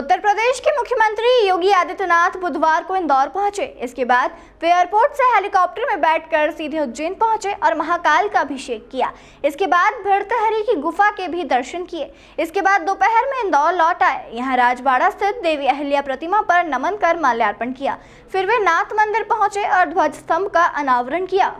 उत्तर प्रदेश के मुख्यमंत्री योगी आदित्यनाथ बुधवार को इंदौर पहुंचे। इसके बाद वे एयरपोर्ट से हेलीकॉप्टर में बैठकर सीधे उज्जैन पहुंचे और महाकाल का अभिषेक किया। इसके बाद भर्तृहरि की गुफा के भी दर्शन किए। इसके बाद दोपहर में इंदौर लौट आए। यहां राजबाड़ा स्थित देवी अहिल्या प्रतिमा पर नमन कर माल्यार्पण किया। फिर वे नाथ मंदिर पहुंचे और ध्वज स्तंभ का अनावरण किया।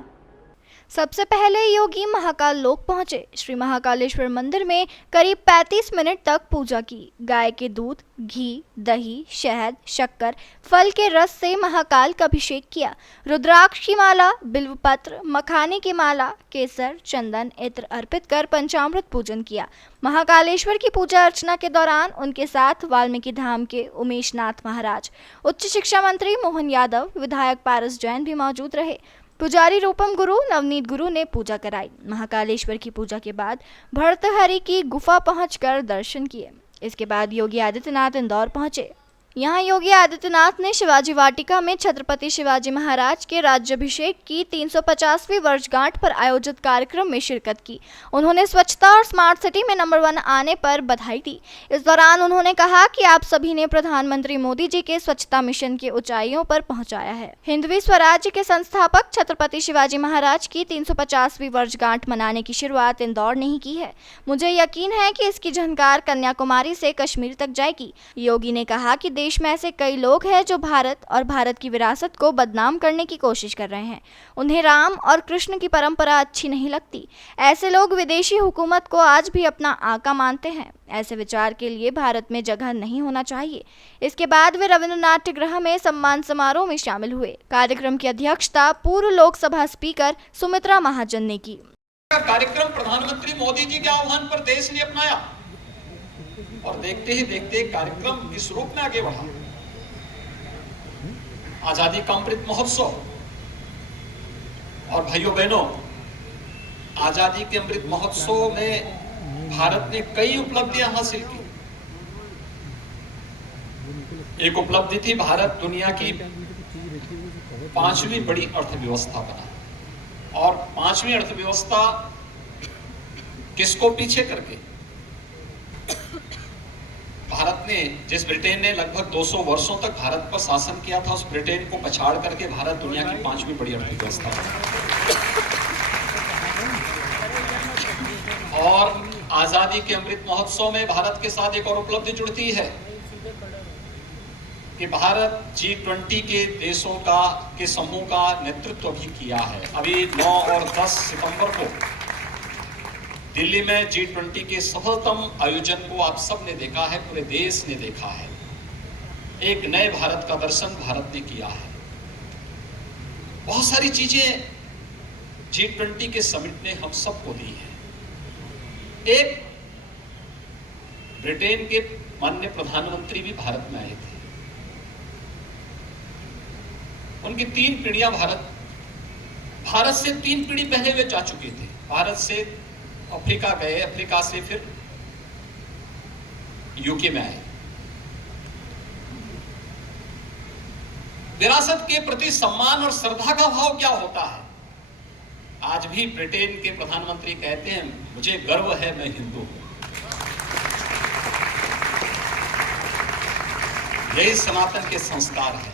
सबसे पहले योगी महाकाल लोक पहुंचे। श्री महाकालेश्वर मंदिर में करीब 35 मिनट तक पूजा की। गाय के दूध, घी, दही, शहद, शक्कर, फल के रस से महाकाल का अभिषेक किया। रुद्राक्ष की माला, बिल्वपत्र, मखाने की माला, केसर, चंदन, इत्र अर्पित कर पंचामृत पूजन किया। महाकालेश्वर की पूजा अर्चना के दौरान उनके साथ वाल्मीकि धाम के उमेश नाथ महाराज, उच्च शिक्षा मंत्री मोहन यादव, विधायक पारस जैन भी मौजूद रहे। पुजारी रूपम गुरु, नवनीत गुरु ने पूजा कराई। महाकालेश्वर की पूजा के बाद भर्तृहरि की गुफा पहुंचकर दर्शन किए। इसके बाद योगी आदित्यनाथ इंदौर पहुंचे। यहां योगी आदित्यनाथ ने शिवाजी वाटिका में छत्रपति शिवाजी महाराज के राज्याभिषेक की 350वीं वर्षगांठ पर आयोजित कार्यक्रम में शिरकत की। उन्होंने स्वच्छता और स्मार्ट सिटी में नंबर 1 आने पर बधाई दी। इस दौरान उन्होंने कहा कि आप सभी ने प्रधानमंत्री मोदी जी के स्वच्छता मिशन की ऊंचाइयों पर पहुंचाया है। हिंदवी स्वराज्य के संस्थापक छत्रपति शिवाजी महाराज की 350वीं वर्षगांठ मनाने की शुरुआत इंदौर ने ही की है। मुझे यकीन है कि इसकी झनकार कन्याकुमारी से कश्मीर तक जाएगी। योगी ने कहा कि देश में ऐसे कई लोग हैं जो भारत और भारत की विरासत को बदनाम करने की कोशिश कर रहे हैं। उन्हें राम और कृष्ण की परंपरा अच्छी नहीं लगती। ऐसे लोग विदेशी हुकूमत को आज भी अपना आका मानते हैं। ऐसे विचार के लिए भारत में जगह नहीं होना चाहिए। इसके बाद वे रविंद्र नाट्य गृह में सम्मान समारोह में शामिल हुए। कार्यक्रम की अध्यक्षता पूर्व लोकसभा स्पीकर सुमित्रा महाजन ने की। कार्यक्रम प्रधानमंत्री मोदी जी के आह्वान पर देश ने अपनाया और देखते ही देखते कार्यक्रम इस रूप में आगे बढ़ा। आजादी का अमृत महोत्सव। और भाइयों बहनों, आजादी के अमृत महोत्सव में भारत ने कई उपलब्धियां हासिल की। एक उपलब्धि थी, भारत दुनिया की 5वीं बड़ी अर्थव्यवस्था बना। और 5वीं अर्थव्यवस्था किसको पीछे करके? भारत ने, जिस ब्रिटेन ने लगभग 200 वर्षों तक भारत पर शासन किया था, उस ब्रिटेन को पछाड़ करके भारत दुनिया की 5वीं बड़ी अर्थव्यवस्था है। और आजादी के अमृत महोत्सव में भारत के साथ एक और उपलब्धि जुड़ती है कि भारत G20 के देशों के समूह का नेतृत्व भी किया है। अभी 9 और 10 सितंबर को दिल्ली में G20 के सफलतम आयोजन को आप सब ने देखा है, पूरे देश ने देखा है। एक नए भारत का दर्शन भारत ने किया है। बहुत सारी चीजें G20 के समिट ने हम सबको दी है। एक, ब्रिटेन के माननीय प्रधानमंत्री भी भारत में आए थे। उनकी 3 पीढ़ियां भारत से 3 पीढ़ी पहले वे जा चुके थे। भारत से अफ्रीका गए, अफ्रीका से फिर यूके में आए। विरासत के प्रति सम्मान और श्रद्धा का भाव क्या होता है? आज भी ब्रिटेन के प्रधानमंत्री कहते हैं, मुझे गर्व है मैं हिंदू हूं। यही सनातन के संस्कार है।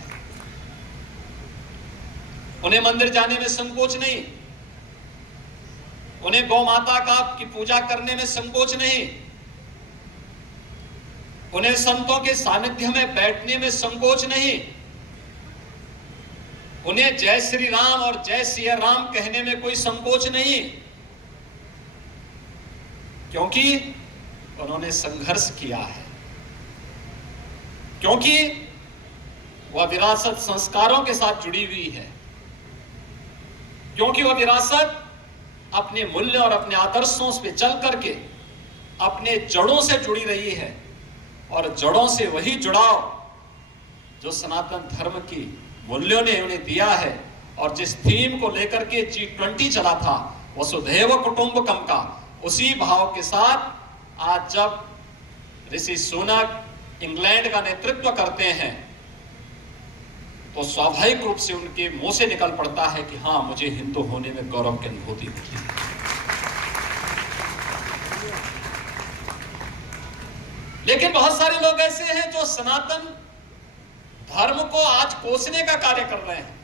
उन्हें मंदिर जाने में संकोच नहीं, उन्हें गौ माता की पूजा करने में संकोच नहीं, उन्हें संतों के सानिध्य में बैठने में संकोच नहीं, उन्हें जय श्री राम और जय सिया राम कहने में कोई संकोच नहीं, क्योंकि उन्होंने संघर्ष किया है, क्योंकि वह विरासत संस्कारों के साथ जुड़ी हुई है, क्योंकि वह विरासत अपने मूल्य और अपने आदर्शों पे चल करके अपने जड़ों से जुड़ी रही है। और जड़ों से वही जुड़ाव जो सनातन धर्म की मूल्यों ने उन्हें दिया है। और जिस थीम को लेकर के G20 चला था, वसुधैव कुटुंबकम का, उसी भाव के साथ आज जब ऋषि सुनक इंग्लैंड का नेतृत्व करते हैं, तो स्वाभाविक रूप से उनके मुंह से निकल पड़ता है कि हाँ, मुझे हिंदू होने में गौरव की अनुभूति होती है। लेकिन बहुत सारे लोग ऐसे हैं जो सनातन धर्म को आज कोसने का कार्य कर रहे हैं।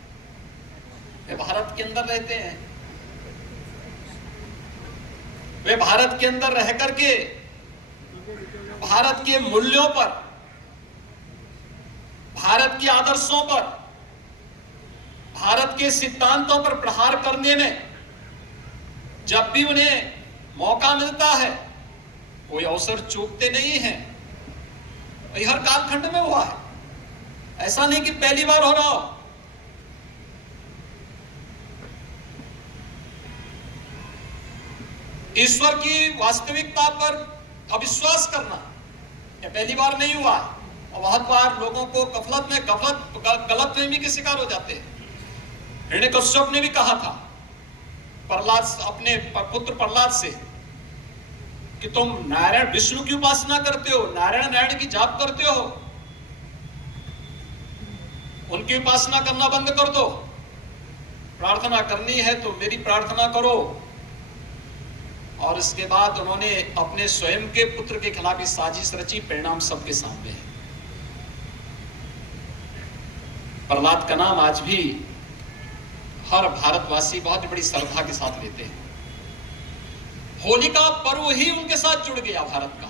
वे भारत के अंदर रहते हैं, वे भारत के अंदर रह करके भारत के मूल्यों पर, भारत के आदर्शों पर, भारत के सिद्धांतों पर प्रहार करने में जब भी उन्हें मौका मिलता है कोई अवसर चूकते नहीं हैं। ये हर कालखंड में हुआ है, ऐसा नहीं कि पहली बार हो रहा हो। ईश्वर की वास्तविकता पर अविश्वास करना यह पहली बार नहीं हुआ है, और बहुत बार लोगों को गलतफहमी के शिकार हो जाते हैं। हिरण्यकश्यप ने भी कहा था प्रहलाद, अपने पुत्र प्रहलाद से कि तुम नारायण विष्णु की उपासना करते हो, नारायण की जाप करते हो, उनकी उपासना करना बंद कर दो, प्रार्थना करनी है तो मेरी प्रार्थना करो। और इसके बाद उन्होंने अपने स्वयं के पुत्र के खिलाफ ही साजिश रची, परिणाम सबके सामने है। प्रहलाद का नाम आज भी हर भारतवासी बहुत बड़ी श्रद्धा के साथ लेते हैं। होली का पर्व ही उनके साथ जुड़ गया भारत का।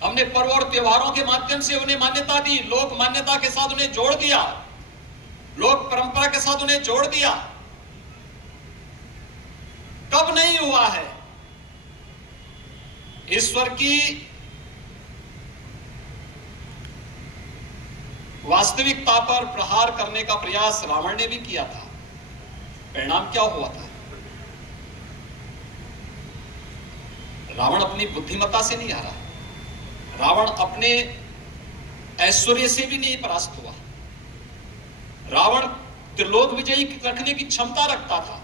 हमने पर्व और त्योहारों के माध्यम से उन्हें मान्यता दी, लोक मान्यता के साथ उन्हें जोड़ दिया, लोक परंपरा के साथ उन्हें जोड़ दिया। कब नहीं हुआ है? ईश्वर की वास्तविकता पर प्रहार करने का प्रयास रावण ने भी किया था। परिणाम क्या हुआ था? रावण अपनी बुद्धिमत्ता से नहीं हारा, रावण अपने ऐश्वर्य से भी नहीं परास्त हुआ। रावण त्रिलोक विजयी रखने की क्षमता रखता था,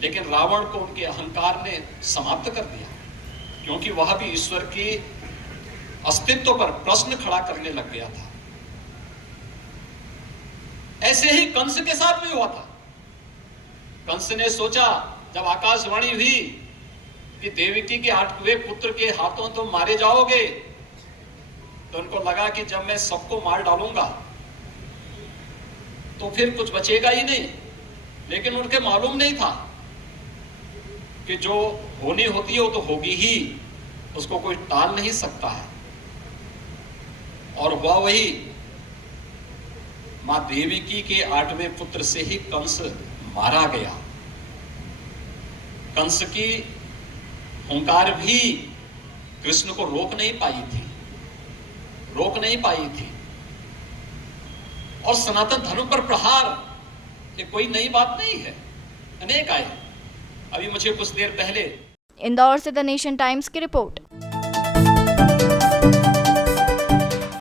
लेकिन रावण को उनके अहंकार ने समाप्त कर दिया, क्योंकि वह भी ईश्वर के अस्तित्व पर प्रश्न खड़ा करने लग गया था। ऐसे ही कंस के साथ भी हुआ था। कंस ने सोचा, जब आकाशवाणी हुई कि देवकी के 8वें पुत्र के हाथों तुम मारे जाओगे, तो उनको लगा कि जब मैं सबको मार डालूंगा तो फिर कुछ बचेगा ही नहीं। लेकिन उनके मालूम नहीं था कि जो होनी होती है वो तो होगी ही, उसको कोई टाल नहीं सकता है। और हुआ वही, मां देवकी के 8वें पुत्र से ही कंस मारा गया। कंस की हुंकार भी कृष्ण को रोक नहीं पाई थी। और सनातन धर्म पर प्रहार ये कोई नई बात नहीं है, अनेक आए। अभी मुझे कुछ देर पहले इंदौर से द नेशन टाइम्स की रिपोर्ट।